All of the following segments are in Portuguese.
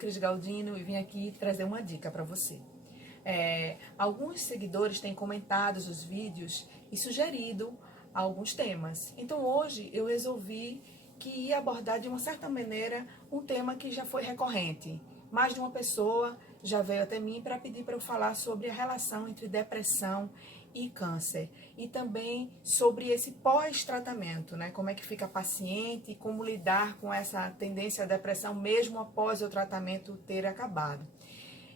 Cris Galdino e vim aqui trazer uma dica para você. Alguns seguidores têm comentado os vídeos e sugerido alguns temas. Então hoje eu resolvi que ia abordar de uma certa maneira um tema que já foi recorrente. Mais de uma pessoa já veio até mim para pedir para eu falar sobre a relação entre depressão e câncer. E também sobre esse pós-tratamento, né? Como é que fica a paciente e como lidar com essa tendência à depressão mesmo após o tratamento ter acabado.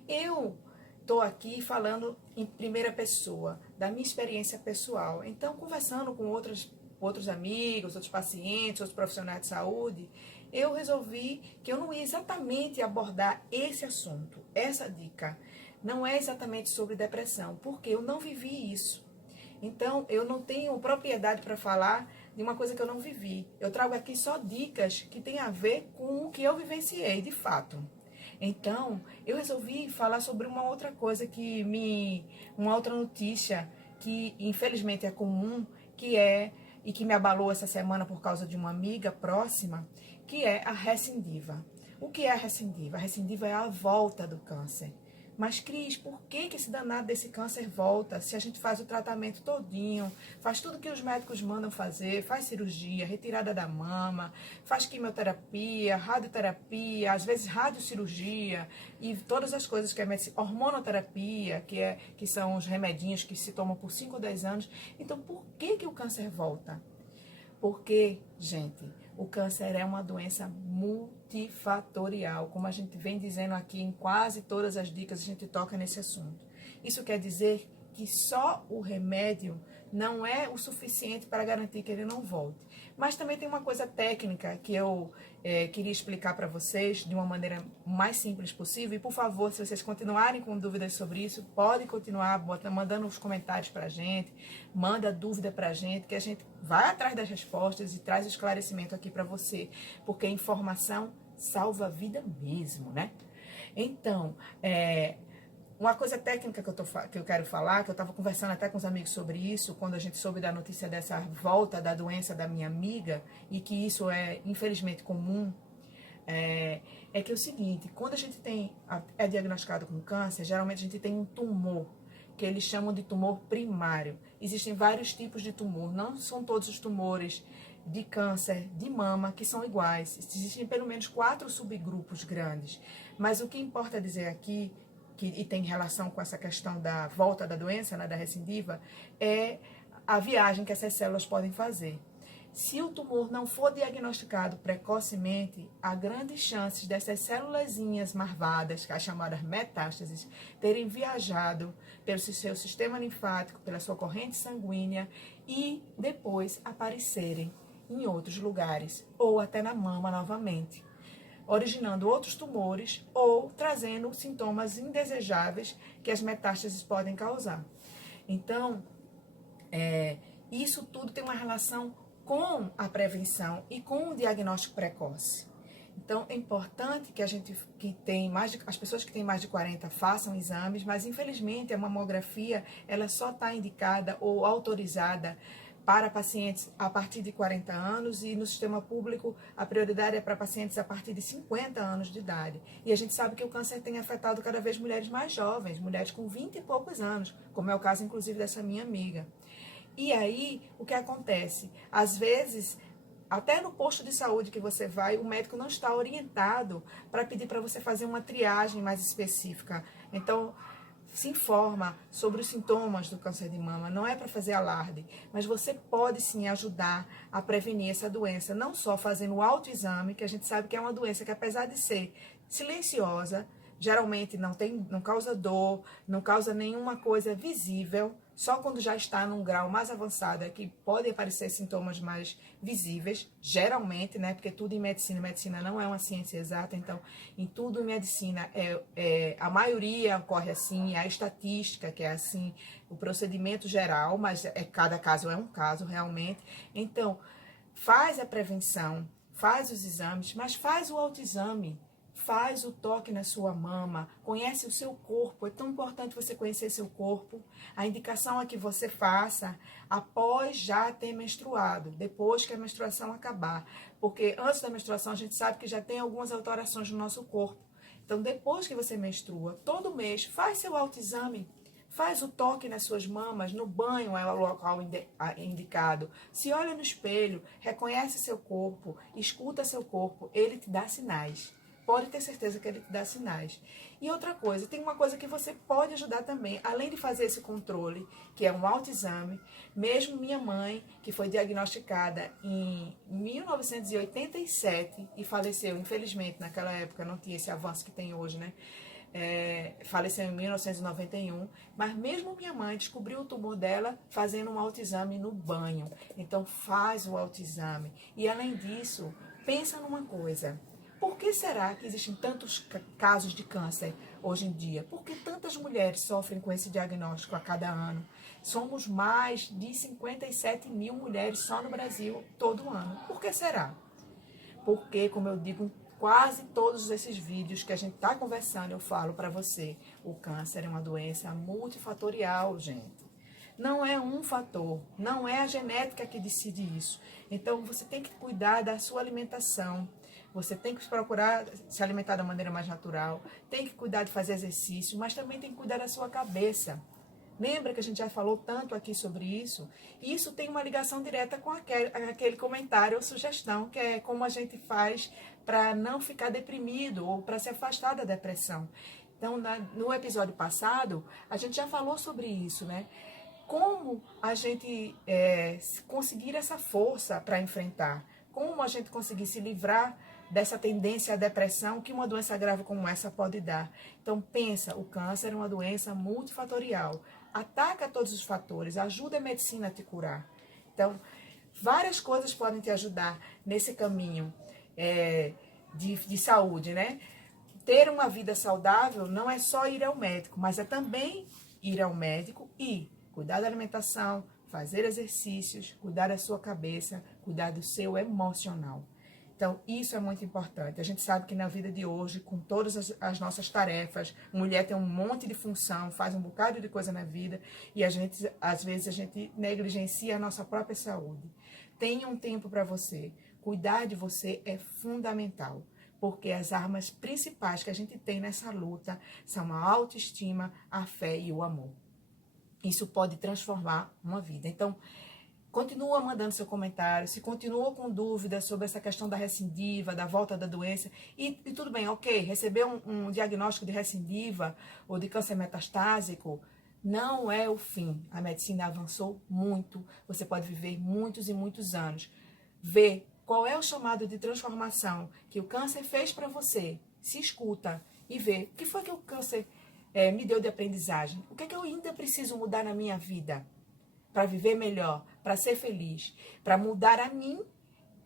Eu estou aqui falando em primeira pessoa, da minha experiência pessoal. Então, conversando com outros amigos, outros pacientes, outros profissionais de saúde, eu resolvi que eu não ia exatamente abordar esse assunto, essa dica. Não é exatamente sobre depressão, porque eu não vivi isso. Então, eu não tenho propriedade para falar de uma coisa que eu não vivi. Eu trago aqui só dicas que têm a ver com o que eu vivenciei, de fato. Então, eu resolvi falar sobre uma outra coisa uma outra notícia que infelizmente é comum, e que me abalou essa semana por causa de uma amiga próxima, que é a recidiva. O que é a recidiva? A recidiva é a volta do câncer. Mas, Cris, por que esse danado desse câncer volta se a gente faz o tratamento todinho, faz tudo que os médicos mandam fazer, faz cirurgia, retirada da mama, faz quimioterapia, radioterapia, às vezes radiocirurgia e todas as coisas que é medicina, hormonoterapia, que são os remedinhos que se tomam por 5 ou 10 anos. Então, por que o câncer volta? Porque, gente, o câncer é uma doença multifatorial. Como a gente vem dizendo aqui em quase todas as dicas, a gente toca nesse assunto. Isso quer dizer que só o remédio não é o suficiente para garantir que ele não volte. Mas também tem uma coisa técnica que eu queria explicar para vocês de uma maneira mais simples possível. E, por favor, se vocês continuarem com dúvidas sobre isso, podem continuar mandando os comentários para a gente, manda dúvida para a gente, que a gente vai atrás das respostas e traz o esclarecimento aqui para você. Porque informação salva a vida mesmo, né? Então, uma coisa técnica que eu quero falar, que eu estava conversando até com os amigos sobre isso, quando a gente soube da notícia dessa volta da doença da minha amiga, e que isso é infelizmente comum, é que é o seguinte: quando a gente é diagnosticado com câncer, geralmente a gente tem um tumor, que eles chamam de tumor primário. Existem vários tipos de tumor, não são todos os tumores de câncer de mama que são iguais. Existem pelo menos 4 subgrupos grandes. Mas o que importa dizer aqui, e tem relação com essa questão da volta da doença, né, da recidiva, é a viagem que essas células podem fazer. Se o tumor não for diagnosticado precocemente, há grandes chances dessas célulazinhas marvadas, as chamadas metástases, terem viajado pelo seu sistema linfático, pela sua corrente sanguínea e depois aparecerem em outros lugares, ou até na mama novamente, originando outros tumores ou trazendo sintomas indesejáveis que as metástases podem causar. Então, isso tudo tem uma relação com a prevenção e com o diagnóstico precoce. Então, é importante que as pessoas que têm mais de 40 façam exames, mas infelizmente a mamografia ela só está indicada ou autorizada para pacientes a partir de 40 anos e no sistema público a prioridade é para pacientes a partir de 50 anos de idade. E a gente sabe que o câncer tem afetado cada vez mulheres mais jovens, mulheres com 20 e poucos anos, como é o caso inclusive dessa minha amiga. E aí, o que acontece? Às vezes, até no posto de saúde que você vai, o médico não está orientado para pedir para você fazer uma triagem mais específica. Então, se informa sobre os sintomas do câncer de mama, não é para fazer alarde, mas você pode sim ajudar a prevenir essa doença, não só fazendo o autoexame, que a gente sabe que é uma doença que apesar de ser silenciosa, geralmente não causa dor, não causa nenhuma coisa visível, só quando já está num grau mais avançado é que podem aparecer sintomas mais visíveis, geralmente, né? Porque tudo em medicina não é uma ciência exata, então em tudo em medicina a maioria ocorre assim, a estatística que é assim, o procedimento geral, mas cada caso é um caso realmente. Então, faz a prevenção, faz os exames, mas faz o autoexame. Faz o toque na sua mama, conhece o seu corpo, é tão importante você conhecer seu corpo. A indicação é que você faça após já ter menstruado, depois que a menstruação acabar. Porque antes da menstruação a gente sabe que já tem algumas alterações no nosso corpo. Então, depois que você menstrua, todo mês, faz seu autoexame. Faz o toque nas suas mamas, no banho é o local indicado. Se olha no espelho, reconhece seu corpo, escuta seu corpo, ele te dá sinais. Pode ter certeza que ele te dá sinais. E outra coisa, tem uma coisa que você pode ajudar também, além de fazer esse controle, que é um autoexame. Mesmo minha mãe, que foi diagnosticada em 1987 e faleceu, infelizmente, naquela época não tinha esse avanço que tem hoje, né? Faleceu em 1991, mas mesmo minha mãe descobriu o tumor dela fazendo um autoexame no banho. Então faz o autoexame. E além disso, pensa numa coisa. Por que será que existem tantos casos de câncer hoje em dia? Por que tantas mulheres sofrem com esse diagnóstico a cada ano? Somos mais de 57 mil mulheres só no Brasil todo ano. Por que será? Porque, como eu digo, quase todos esses vídeos que a gente está conversando, eu falo para você, o câncer é uma doença multifatorial, gente. Não é um fator, não é a genética que decide isso. Então, você tem que cuidar da sua alimentação, você tem que procurar se alimentar da maneira mais natural, tem que cuidar de fazer exercício, mas também tem que cuidar da sua cabeça. Lembra que a gente já falou tanto aqui sobre isso? Isso tem uma ligação direta com aquele comentário ou sugestão, que é como a gente faz para não ficar deprimido ou para se afastar da depressão. Então, no episódio passado, a gente já falou sobre isso, né? Como a gente conseguir essa força para enfrentar, como a gente conseguir se livrar dessa tendência à depressão que uma doença grave como essa pode dar. Então pensa, o câncer é uma doença multifatorial, ataca todos os fatores, ajuda a medicina a te curar. Então, várias coisas podem te ajudar nesse caminho de saúde, né? Ter uma vida saudável não é só ir ao médico, mas é também ir ao médico e cuidar da alimentação, fazer exercícios, cuidar da sua cabeça, cuidar do seu emocional. Então, isso é muito importante. A gente sabe que na vida de hoje, com todas as nossas tarefas, mulher tem um monte de função, faz um bocado de coisa na vida e às vezes a gente negligencia a nossa própria saúde. Tenha um tempo para você. Cuidar de você é fundamental, porque as armas principais que a gente tem nessa luta são a autoestima, a fé e o amor. Isso pode transformar uma vida. Então, continua mandando seu comentário, se continua com dúvidas sobre essa questão da recidiva, da volta da doença, e tudo bem, ok, receber um diagnóstico de recidiva ou de câncer metastásico não é o fim. A medicina avançou muito, você pode viver muitos e muitos anos. Vê qual é o chamado de transformação que o câncer fez para você, se escuta e vê o que foi que o câncer me deu de aprendizagem, o que é que eu ainda preciso mudar na minha vida para viver melhor, para ser feliz, para mudar a mim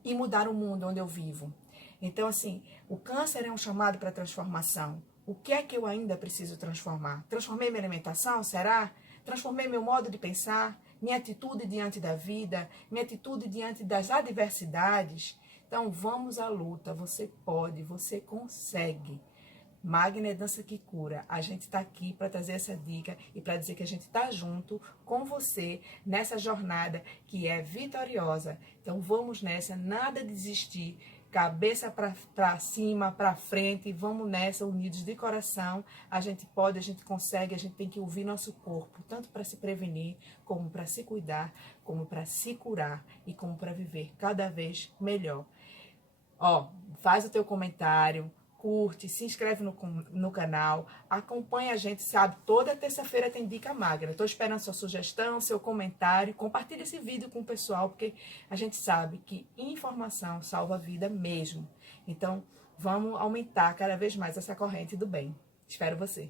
e mudar o mundo onde eu vivo. Então, assim, o câncer é um chamado para transformação. O que é que eu ainda preciso transformar? Transformei minha alimentação, será? Transformei meu modo de pensar, minha atitude diante da vida, minha atitude diante das adversidades. Então, vamos à luta. Você pode, você consegue. Magna é dança que cura. A gente está aqui para trazer essa dica e para dizer que a gente está junto com você nessa jornada que é vitoriosa. Então vamos nessa, nada de desistir, cabeça para cima, para frente, vamos nessa, unidos de coração. A gente pode, a gente consegue, a gente tem que ouvir nosso corpo, tanto para se prevenir, como para se cuidar, como para se curar e como para viver cada vez melhor. Faz o teu comentário, curte, se inscreve no canal, acompanha a gente, sabe? Toda terça-feira tem Dica Magra. Estou esperando sua sugestão, seu comentário, compartilhe esse vídeo com o pessoal, porque a gente sabe que informação salva a vida mesmo. Então, vamos aumentar cada vez mais essa corrente do bem. Espero você!